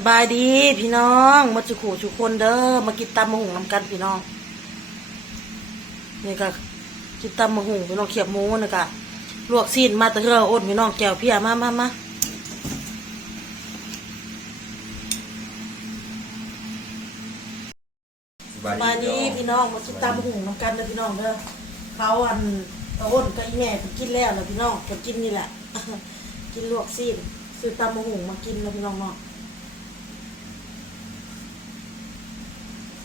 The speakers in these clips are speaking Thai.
สบายดีพี่น้องมาจุขู่จุคนเด้อมากินตำมะหุงน้ำกันพี่น้องนี่ก็กินตำมะหุงพี่น้องเขียบหมูนี่ก็ลวกซีนมาตะเรืออดพี่น้องแก้วเพียมามามาสบายดีพี่น้องมากินตำมะหุงน้ำกันเด้อพี่น้องเด้อเขาอันตะอ้นกับอีแม่กินแล้วนะพี่น้องก็กินนี่แหละ กินลวกซีนซื้อตำมะหุงมากินนะพี่น้องเนาะ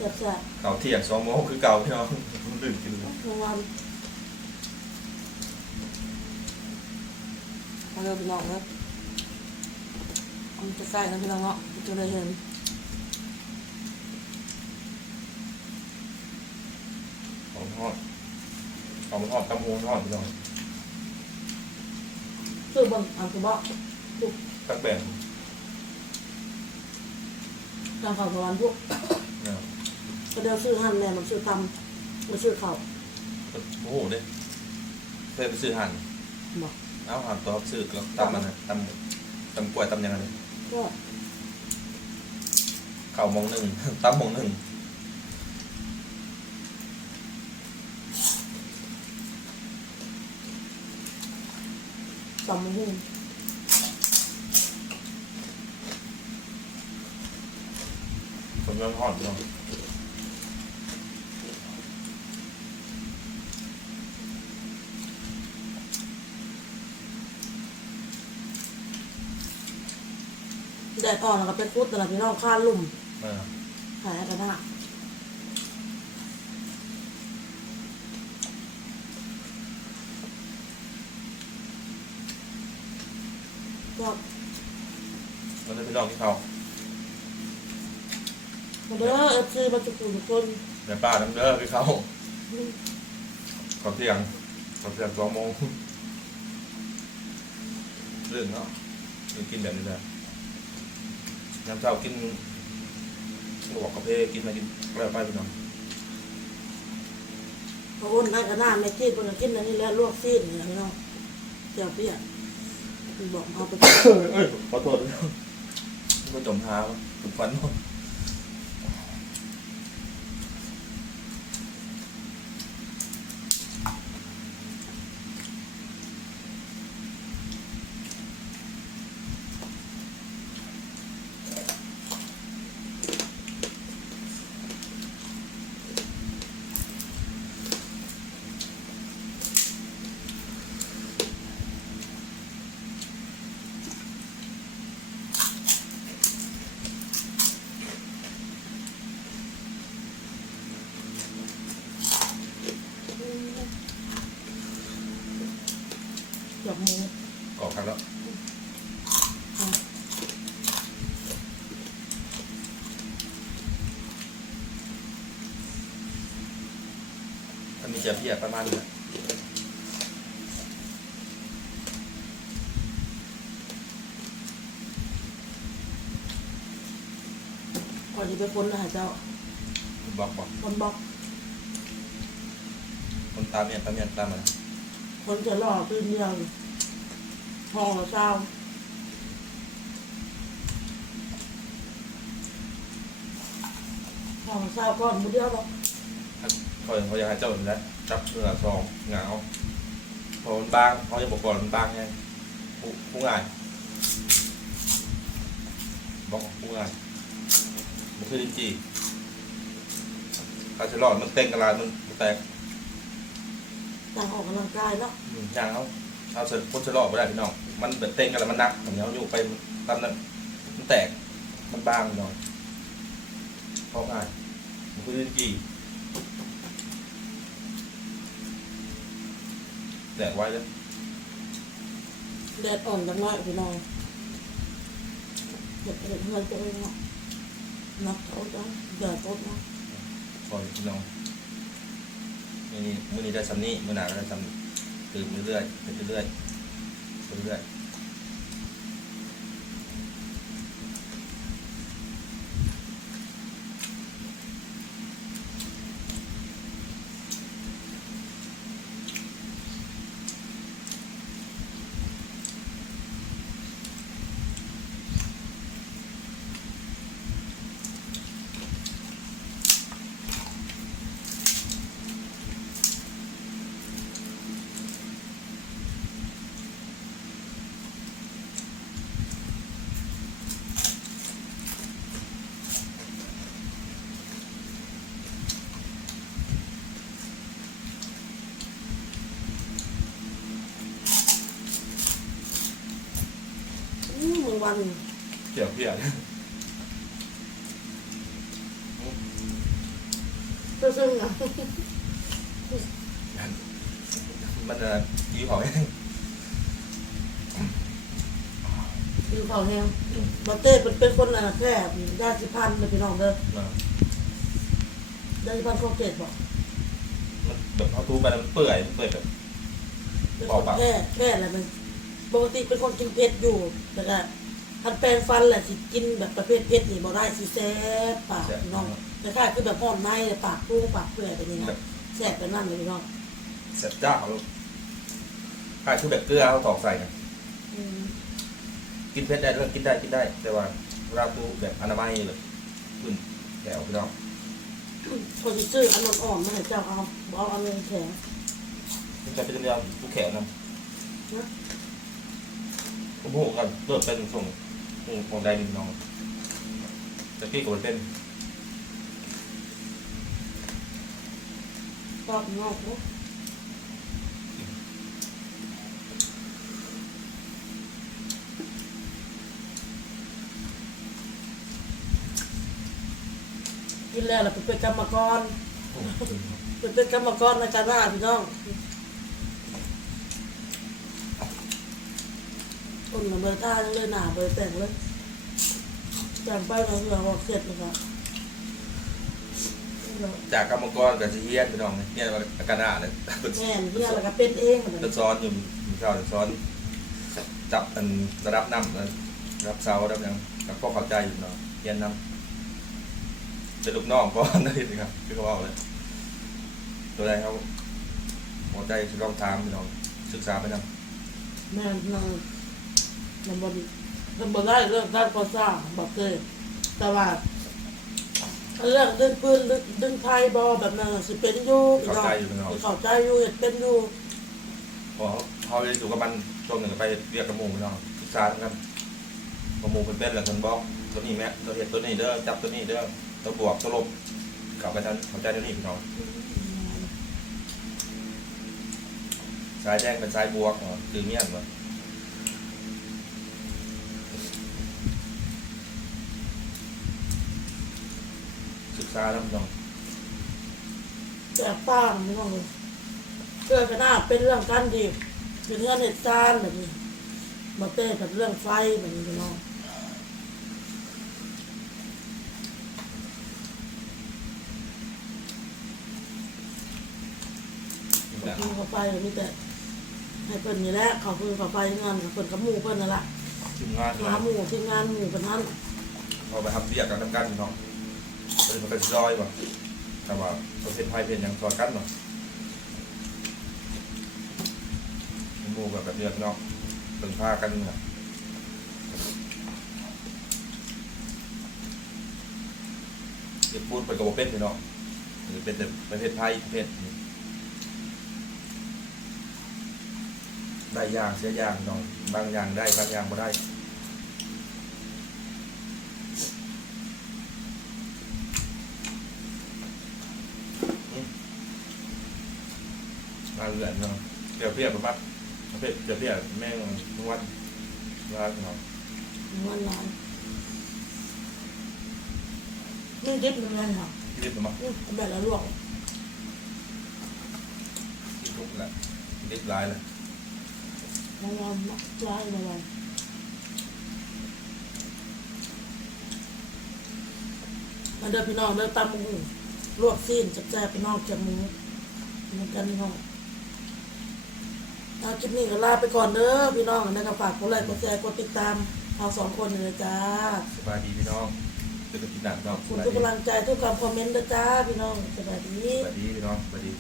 เสียบเสียบเก่าเที่ยงสองโมงคือเก่าพี่น้องดื่มกินเลยรางวัลมาเริ่มพี่น้องแล้วมันจะใส่นะพี่น้องเนาะจะได้เห็นของทอดของทอดตำมูทอดพี่น้องซื้อเบังอันคือบอกลูกตักแบนทางข่าวสวรรค์พวกนะ ก็เดี๋ยวซื้อหั่นแม่มันซื้อตำมันซื้อข้าวโอ้โหเด้เคยไปซื้อหั่นบอกเอาหั่นตัวซื้อแล้วตำมันนะตำตำกล้วยตำยังไงเลยก็เข่าวโมงหนึ่งตำโมงหนึ่งตำมันหุ่งผมยังทอดพี่น้อง แดดอ่อนแล้วก็ไปฟุดแต่ละพี่น้องข้าลุ่มเออหายกันนะก็มันจะพี่น้องที่เขามาเด้อเอฟซีมาจุกุทุกคนในป้าน้ำเด้อพี่เขาก่อนเที่ยงก่อนเที่ยงสองโมงเรื่องเนาะกินแบบนี้แหละ น้ำเช้ากินลวกกาแฟกินอะไรกินแล้วไปพี่น้องเพราะว่าในกระน้าไม่ที่เพิ่งกินอันนี้แล้วลวกซีนอย่างนี้เนาะเจ้าเปี้ยมันบอกเอาไป เอ้ยขอโทษด้วยก็จมเท้าถูกฟันหมด หยอกหมูออกกันแล้วอันนี้จะเพียประมาณนี้ก่อนจะไปคนนะฮะเจ้าบอกบอกคนบอกคนตามเนี่ยตามเนี่ยตามมา คนจะรอตื่นเดียวห้องละเช้าห้องละเช้าก่อนมือเดียวบอกเขาอย่างเขาอยากให้เจ้าอยู่แล้วจับเนื้อซองเหงาพอมันบางเขาจะบอกก่อนมันบางไงผู้ผู้งายบอกผู้งายมันคือลิ้นจี่ถ้าจะรอดมันเต้นกระลาดมันแตก ต่างออกกำลังกายเนาะอืมอย่างเขาเอาเสร็จพ้นจะรอดไม่ได้พี่น้องมันแบบเต้นกันแล้วมันหนักผมเอาอยู่ไปตามนั้นมันแตกมันบางหน่อยเพราะง่ายมันคือลิ้นจี่แตกไว้เลยแดดอ่อนจังน้อยพี่น้องเด็ดเด็ดเงินตัวเองเนาะนักเขาจ้ะแดดตกเนาะซอยพี่น้อง นี่นี่มื้อนี้ได้ซ้ำนี้มือหนาก็ได้ซ้ำตื่นเรื่อยๆไปเรื่อยๆไปเรื่อย วันเกี่ยวเพี้ยนซึ่งๆอะมันจะยี่ห้อคือเขาแห้งบอเต้เป็นเป็นคนอะไรแค่ญาติพันธุ์เลยพี่น้องเด้อมันญาติพันธุ์ข้อเกตบอกแบบเขาทูไปแล้วมันเปื่อยมันเปื่อยแบบเป็นบคอกนปากแค่แค่อะไรมันปกติเป็นคนกินเผ็ดอยู่แต่ก็ ทันแปลงฟันแหละสิกินแบบประเภทเผ็ดนี่บ่ได้สิแซ่บปากพี่น้องแต่ค่าคือแบบห่อนในปากปุ้งปากเปื่อยไปนี่นะแซ่บไปนั่นเลยพี่น้องเสร็จจ้าเขาขายคือแบบเกลือเขาตอกใส่กันอืมกินเผ็ดได้เรื่องกินได้กินได้ แต่ว่าเวลาตูแบบอนามัยเลยขึ้นแถวพี่น้องคนที่ซื้ออันอ่อนๆมาให้เจ้าเอาบ่เอาอันเงินแข็งมันจะเป็นเรื่องทุกแขวนะผมพูดกันเริ่มเป็นส่ง ของใดดินน้อง แต่พี่ก็มันเป็นก็งอกเนาะกินแล้วเราไปเป็นกรรมกรเป็นเป็นกรรมกรในการว่าพี่น้อง คนละเบอร์ท่าเลยหนาเบอร์แต่งเลยแต่งไปเราเหือว่าเครียดนะครับจากกรรมกรกับซีเฮียนพี่น้องเนี่ยว่าอาการหน้าเลยแม่นเฮียแล้วก็เป็นเองเหมือนจะกันซ้อนอยู่มีข้าวจะซ้อนจับอันระดับน้ำนะระดับเสาระดับยังกับพ่อเข้าใจอยู่เนาะเฮียนน้ำจะลูกน้องก็นั่นเองครับคือเขาบอกเลยตัวใดเขาหัวใจคือลองถามพี่น้องศึกษาไปนำแม่น นางนำบนนำบนได้เรื่องด้านก่อสร้างบอกเลยแต่ว่าเรื่องดึงปืนดึงดึงไทยบอแบบนั้นสิเป็นอยู่พี่น้องเข้าใจอยู่เห็นเป็นอยู่พอเขาไปสู่กับมันช่วงหนึ่งก็ไปเรียกกระมูพี่น้องศึกษาทั้งนั้นกระมูเป็นเป็นแหละคนบอกตัวนี้แม่ตัวเห็ดตัวนี้เด้อจับตัวนี้เด้อตัวบวกตัวลบเข้าไปทันเข้าใจตัวนี้พี่น้องสายแดงเป็นสายบวกเหรอคือเงี้ยนเหรอ ศึกษาแล้วพี่น้องแจกป้างพี่น้องเลยเพื่อนก็น่าเป็นเรื่องกันดีเป็นเรื่องเหตุการณ์แบบนี้มาเต้กับเรื่องไฟแบบนี้พี่น้องนี่แหละกินเข้าไปมีแต่ให้เพิ่นนี่แหละเขาเพิ่นเข้าไปงานกับเพิ่นกับหมู่เพิ่นนั่นแหละทีมงานด้วยหาหมู่ทีมงานหมู่เพิ่นนั้นเอาไปทำเรียกกันทำกันพี่น้อง เป็นมันเป็นซอยป่ะแต่ว่าเราเป็นไพ่เป็นอย่างซอยกันป่ะหมู่แบบแบบเรียกเนาะเป็นผ้ากันเนี่ยเด็กพูดไปกับว่าเป็นพี่น้องหรือเป็นแต่ประเภทไพ่ประเทนี้ได้อย่างเสียอย่างพี่น้องบางอย่างได้บางอย่างไม่ได้ มาเรือนเนาะเกี่ยวเพียบปั๊บเพียบเกี่ยวเพียบแม่งทุกวันว่าเนาะวันหลายนี่ดิบมันเลยค่ะรีบมานี่แบบละลวกที่ทุกแหละรีบร้ายเลยมันยอมร้ายเลยมาเดินพี่น้องเดินตามหมูลวกซีนจับแซ่บพี่น้องจับหมูเหมือนกันพี่น้อง เอาคลิปนี้ก็ลาไปก่อนเด้อพี่น้องนะครับฝากกดไลค์กดแชร์กดติดตามเราสองคนเลยจ้าสบายดีพี่น้องเจอกันที่หนักเนาะขอบคุณทุกกำลังใจทุกการคอมเมนต์ด้วยจ้าพี่น้องสวัสดีสวัสดีพี่น้องสวัสดี